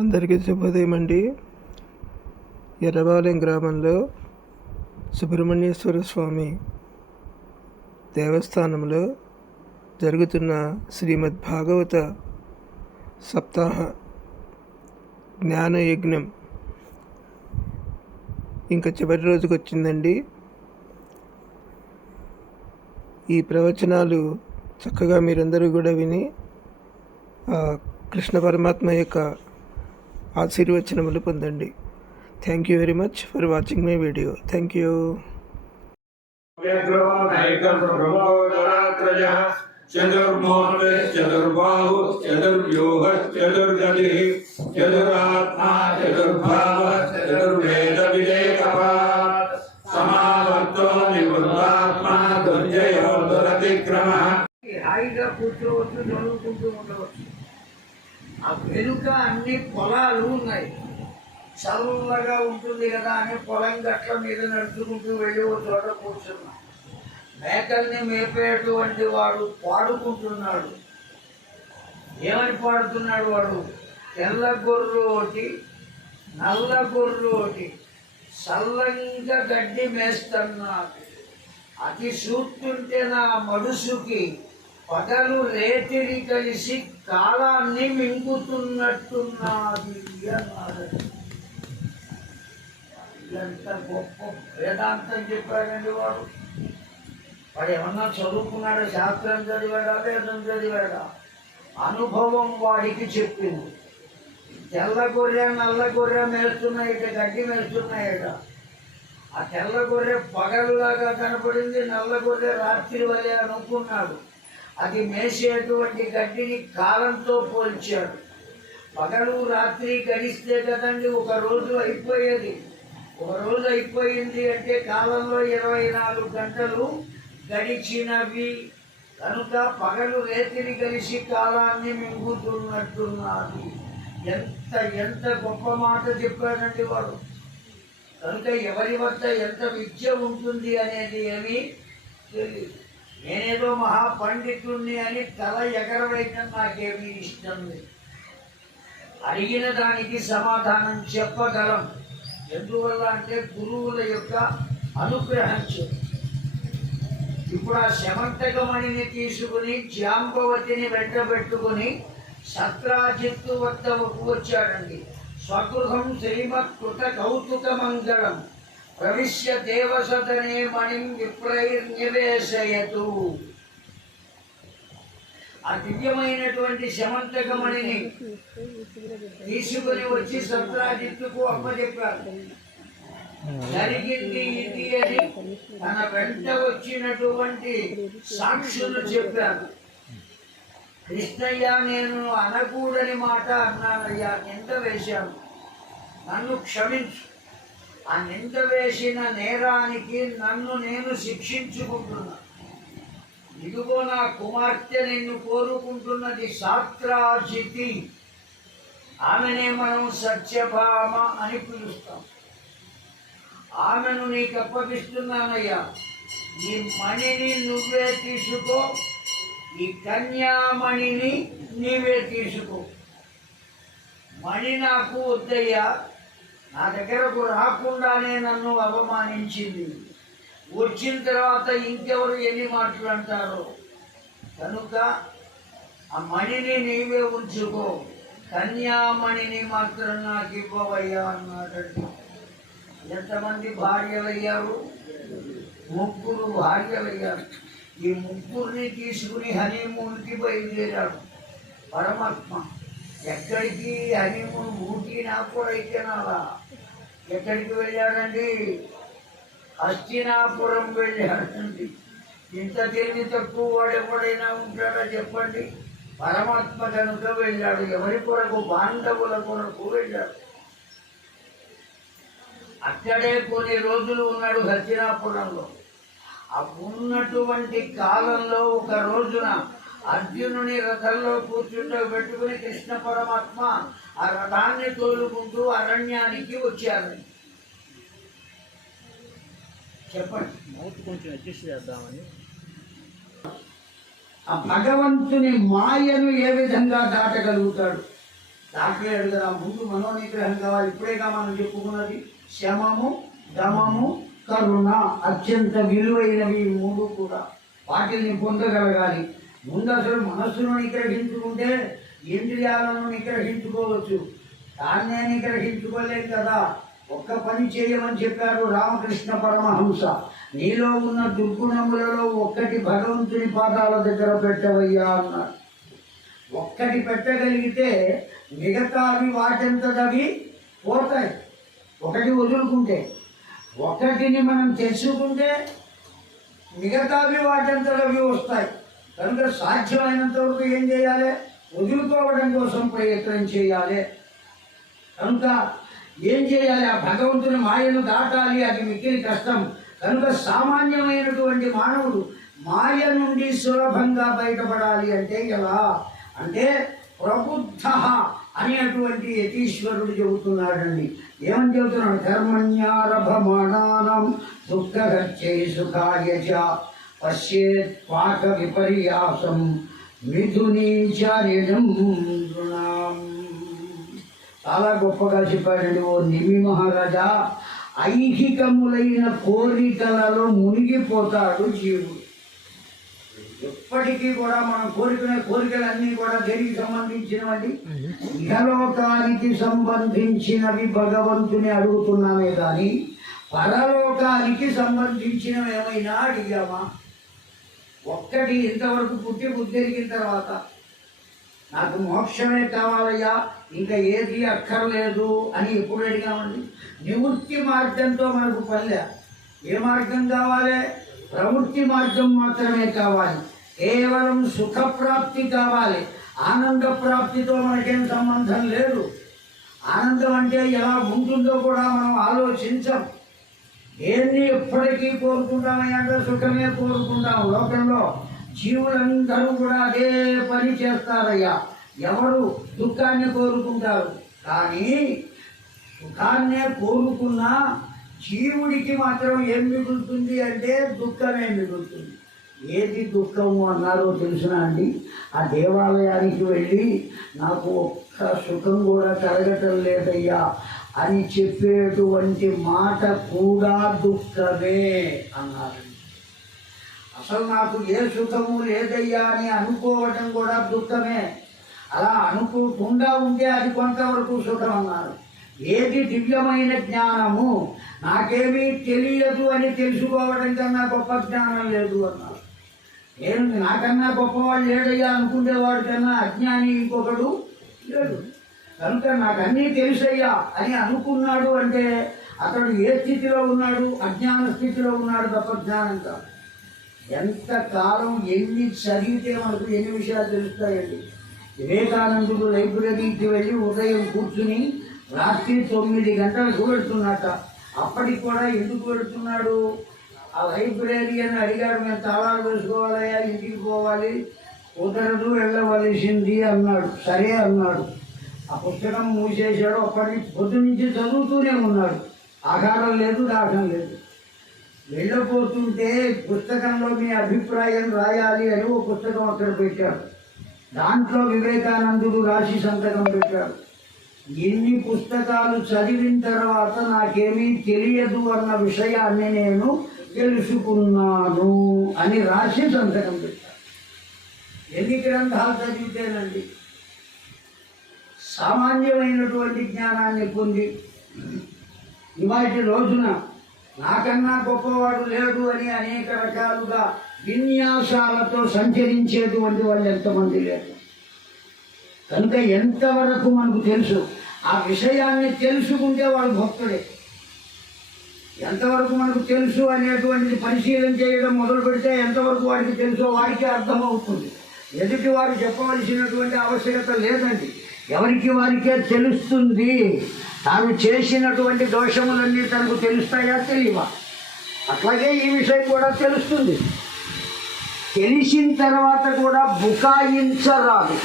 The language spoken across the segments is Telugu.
అందరికీ శుభోదయం అండి. ఎర్రబాలెం గ్రామంలో సుబ్రహ్మణ్యేశ్వర స్వామి దేవస్థానంలో జరుగుతున్న శ్రీమద్ భాగవత సప్తాహ జ్ఞానయజ్ఞం ఇంకా చివరి రోజుకు వచ్చిందండి. ఈ ప్రవచనాలు చక్కగా మీరందరూ కూడా విని కృష్ణ పరమాత్మ యొక్క ఆశీర్వచనములు పొందండి. Thank you very much for watching my video. Thank you. చతుర్బాహు చతుర్వ్యూహ చతుర్గతి చతురాత్మా చతుర్భావ చతుర్వేద వివేకపాత్ సమావర్తో నివృత్తాత్మా దుర్జయో దురతిక్రమ. హాయిగా కూర్చోవచ్చు, చదువుకుంటూ ఉండవచ్చు. ఆ వెనుక అన్ని పొలాలు ఉన్నాయి, చల్లగా ఉంటుంది కదా అని పొలం గట్ల మీద నడుచుకుంటూ వెళ్ళి ఒక చోట కూర్చున్నాం. మేకల్ని మేపేటువంటి వాడు పాడుకుంటున్నాడు. ఏమని పాడుతున్నాడు వాడు? తెల్ల గొర్రె ఒకటి, నల్ల గొర్రె ఒకటి చల్లంగా గడ్డి మేస్తున్నాడు. అది చూస్తుంటే నా మనసుకి పగలు రేతిరి కలిసి కాలాన్ని మింగుతున్నట్టున్నది అన్నాడు. ఎంత గొప్ప వేదాంతం చెప్పాడండి వాడు. వాడు ఏమన్నా చదువుకున్నాడా? శాస్త్రం చదివాడా? వేదం చదివాడా? అనుభవం వాడికి చెప్పింది. తెల్ల గొర్రె నల్ల గొర్రె మేస్తున్నాయట, గడ్డి మేస్తున్నాయట. ఆ తెల్ల గొర్రె పగలులాగా కనపడింది, నల్ల గొర్రె రాత్రి వలె అనుకున్నాడు. అది మేసేటువంటి గడ్డిని కాలంతో పోల్చాడు. పగలు రాత్రి గడిస్తే కదండి ఒక రోజు అయిపోయేది. ఒక రోజు అయిపోయింది అంటే కాలంలో 24 గంటలు గడిచినవి. కనుక పగలు రేతిని కలిసి కాలాన్ని మింగుతున్నట్టున్నది. ఎంత ఎంత గొప్ప మాట చెప్పాడండి వాడు. కనుక ఎవరి వద్ద ఎంత విద్య ఉంటుంది అనేది ఏమీ తెలియదు. నేనేదో మహాపండితుణ్ణి అని తల ఎగరవేయటం నాకేమీ ఇష్టం లేదు. అడిగిన దానికి సమాధానం చెప్పగలం. ఎందువల్ల అంటే గురువుల యొక్క అనుగ్రహం చేత. ఇప్పుడు ఆ శమంతకమణిని తీసుకుని జాంబవతిని వెంటబెట్టుకుని సత్రాజిత్తు వద్దకు వచ్చాడండి. స్వగృహం శ్రీమత్కృత కౌతుక మంగళం ప్రవిశ్య దేవసదనే మణిం విప్రైర్నివేశయతు. ఆ దివ్యమైనటువంటి శమంతకమణిని తీసుకుని వచ్చి సత్రాజిత్తుకు అప్పచెప్పారు. జరిగింది ఇది అని తన వెంట వచ్చినటువంటి సాక్షులు చెప్పారు. కృష్ణయ్య, నేను అనకూడని మాట అన్నానయ్యా, నింద వేశాను, నన్ను క్షమించు. ఆ నింద వేసిన నేరానికి నన్ను నేను శిక్షించుకుంటున్నా. ఇదిగో నా కుమార్తె నిన్ను కోరుకుంటున్నది శాస్త్రాజితి. ఆమెనే మనం సత్యభామ అని పిలుస్తాం. ఆమెను నీకు అప్పగిస్తున్నానయ్యా. ఈ మణిని నువ్వే తీసుకో, ఈ కన్యామణిని నీవే తీసుకో. మణి నాకు వద్దయ్యా, నా దగ్గరకు రాకుండానే నన్ను అవమానించింది. వచ్చిన తర్వాత ఇంకెవరు ఎన్ని మాటలు అంటారో. కనుక ఆ మణిని నీవే ఉంచుకో, కన్యామణిని మాత్రం నాకు ఇవ్వవయ్యా అన్నాడండి. ఎంతమంది భార్యలయ్యారు? 3 భార్యలయ్యారు. ఈ 3 తీసుకుని హనీమూన్కి బయలుదేరాడు పరమాత్మ. ఎక్కడికి హనీమూన్? ఊటీనా కొడైకెనాలా? ఎక్కడికి వెళ్ళాడండి? హస్తినాపురం వెళ్ళాడండి. ఇంత తెలివి తక్కువ వాడెవడైనా ఉంటాడా చెప్పండి? పరమాత్మ కనుక వెళ్ళాడు. ఎవరి కొరకు? బాంధవుల కొరకు వెళ్ళాడు. అక్కడే కొన్ని రోజులు ఉన్నాడు హస్తినాపురంలో. ఆ ఉన్నటువంటి కాలంలో ఒక రోజున అర్జునుని రథంలో కూర్చుండబెట్టుకుని కృష్ణ పరమాత్మ ఆ రథాన్ని తోలుకుంటూ అరణ్యానికి వచ్చారు. చెప్పండి. కొంచెం అడ్జస్ట్ చేద్దామని ఆ భగవంతుని మాయను ఏ విధంగా దాటగలుగుతాడు? డాక్టర్ కదా ముందు మనోనిగ్రహం కావాలి. ఇప్పుడేగా మనం చెప్పుకున్నది శమము, దమము, కరుణ అత్యంత విలువైనవి ఈ మూడు కూడా. వాటిని పొందగలగాలి. ముందు అసలు మనస్సును నిగ్రహించుకుంటే ఇంద్రియాలను నిగ్రహించుకోవచ్చు. దాన్నే నిగ్రహించుకోలేం కదా. ఒక్క పని చేయమని చెప్పారు రామకృష్ణ పరమహంస. నీలో ఉన్న దుర్గుణములలో ఒక్కటి భగవంతుని పాదాల దగ్గర పెట్టవయ్యా అన్నారు. ఒక్కటి పెట్టగలిగితే మిగతావి వాటంతటవి పోతాయి. ఒకటి వదులుకుంటే, ఒకటిని మనం తెలుసుకుంటే మిగతావి వాటంతటవి వస్తాయి. కనుక సాధ్యమైనంత వరకు ఏం చేయాలి? వదులుకోవడం కోసం ప్రయత్నం చేయాలి. కనుక ఏం చేయాలి? ఆ భగవంతుని మాయను దాటాలి. అది మిక్కిలి కష్టం. కనుక సామాన్యమైనటువంటి మానవుడు మాయ నుండి సులభంగా బయటపడాలి అంటే ఎలా అంటే ప్రబుద్ధ అనేటువంటి యతీశ్వరుడు చెబుతున్నాడండి. ఏమని చెబుతున్నాడు? కర్మణ్యారభమాణానం దుఃఖగచ్చై సుఖాయ చ పశ్యేత్ పాక విపర్యాసం మిథునీచార్యం నృణాం. చాలా గొప్పగా చెప్పాడండి ఓ నిమి మహారాజా. ఐహికములైన కోరికలలో మునిగిపోతాడు జీవుడు. ఎప్పటికీ కూడా మనం కోరుకునే కోరికలన్నీ కూడా దేనికి సంబంధించినవండి? ఇహలోకానికి సంబంధించినవి భగవంతుని అడుగుతున్నామే కానీ పరలోకానికి సంబంధించినవి ఏమైనా అడిగామా? ఒక్కటి ఇంతవరకు పుట్టి బుద్ధిరిగిన తర్వాత నాకు మోక్షమే కావాలయ్యా, ఇంకా ఏది అక్కర్లేదు అని ఎప్పుడు అడిగామండి? నివృత్తి మార్గంతో మనకు పల్లె. ఏ మార్గం కావాలి? ప్రవృత్తి మార్గం మాత్రమే కావాలి. కేవలం సుఖప్రాప్తి కావాలి. ఆనంద ప్రాప్తితో మనకేం సంబంధం లేదు. ఆనందం అంటే ఎలా ఉంటుందో కూడా మనం ఆలోచించం. దేన్ని ఎప్పటికీ కోరుకుంటామయ్యంటే సుఖమే కోరుకుంటాం. లోకంలో జీవులందరూ కూడా అదే పని చేస్తారయ్యా. ఎవరు దుఃఖాన్ని కోరుకుంటారు, కానీ సుఖాన్నే కోరుకున్నా జీవుడికి మాత్రం ఏం మిగులుతుంది అంటే దుఃఖమే మిగులుతుంది. ఏది దుఃఖము అన్నారో తెలుసునా అండి? ఆ దేవాలయానికి వెళ్ళి నాకు ఒక్క సుఖం కూడా కలగటం లేదయ్యా అని చెప్పేటువంటి మాట కూడా దుఃఖమే అన్నారు. అసలు నాకు ఏ సుఖము లేదయ్యా అని అనుకోవటం కూడా దుఃఖమే. అలా అనుకోకుండా ఉంటే అది కొంతవరకు సుఖం అన్నారు. ఏది దివ్యమైన జ్ఞానము? నాకేమీ తెలియదు అని తెలుసుకోవడం కన్నా గొప్ప జ్ఞానం లేదు అన్నారు. నేను నాకన్నా గొప్పవాడు లేడయ్యా అనుకునేవాడు కన్నా అజ్ఞాని ఇంకొకడు లేడు. కనుక నాకు అన్నీ తెలుసయ్యా అని అనుకున్నాడు అంటే అతడు ఏ స్థితిలో ఉన్నాడు? అజ్ఞాన స్థితిలో ఉన్నాడు తప్ప జ్ఞానం కాదు. ఎంతకాలం ఎన్ని చదివితే మనకు ఎన్ని విషయాలు తెలుస్తాయండి. వివేకానందుడు లైబ్రరీకి వెళ్ళి ఉదయం కూర్చుని రాత్రి 9 గంటలకు వెళుతున్నట. అప్పటికి కూడా ఎందుకు వెళుతున్నాడు? ఆ లైబ్రరీని అడిగాడు, మేము తాళాలు వేసుకోవాలయ్యా, ఇంటికి పోవాలి, కుదరదు, వెళ్ళవలసింది అన్నాడు. సరే అన్నాడు. ఆ పుస్తకం మూసేశాడు. అప్పటి నుంచి పొద్దు నుంచి చదువుతూనే ఉన్నాడు. ఆహారం లేదు, దాహం లేదు. వెళ్ళిపోతుంటే పుస్తకంలో మీ అభిప్రాయం రాయాలి అని ఓ పుస్తకం అక్కడ పెట్టాడు. దాంట్లో వివేకానందుడు రాసి సంతకం పెట్టాడు. ఎన్ని పుస్తకాలు చదివిన తర్వాత నాకేమీ తెలియదు అన్న విషయాన్ని నేను తెలుసుకున్నాను అని రాసి సంతకం పెట్టాడు. ఎన్ని గ్రంథాలు చదివితేనండి సామాన్యమైనటువంటి జ్ఞానాన్ని పొంది ఇవాటి రోజున నాకన్నా గొప్పవాడు లేడు అని అనేక రకాలుగా విన్యాసాలతో సంచరించేటువంటి వాళ్ళు ఎంతమంది లేరు. కనుక ఎంతవరకు మనకు తెలుసు ఆ విషయాన్ని తెలుసుకుంటే వాడు భక్తుడే. ఎంతవరకు మనకు తెలుసు అనేటువంటిది పరిశీలన చేయడం మొదలు పెడితే ఎంతవరకు వాడికి తెలుసో వాడికి అర్థమవుతుంది. ఎదుటి వారు చెప్పవలసినటువంటి ఆవశ్యకత లేదండి. ఎవరికి వారికే తెలుస్తుంది. తాను చేసినటువంటి దోషములన్నీ తనకు తెలుస్తాయా? తెలియవా? అట్లాగే ఈ విషయం కూడా తెలుస్తుంది. తెలిసిన తర్వాత కూడా బుకాయించరాదు.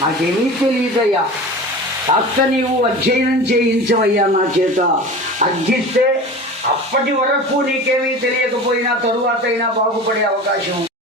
నాకేమీ తెలియదయ్యా, కాస్త నీవు అధ్యయనం చేయించవయ్యా నా చేత అర్థిస్తే అప్పటి వరకు నీకేమీ తెలియకపోయినా తరువాత అయినా బాగుపడే అవకాశం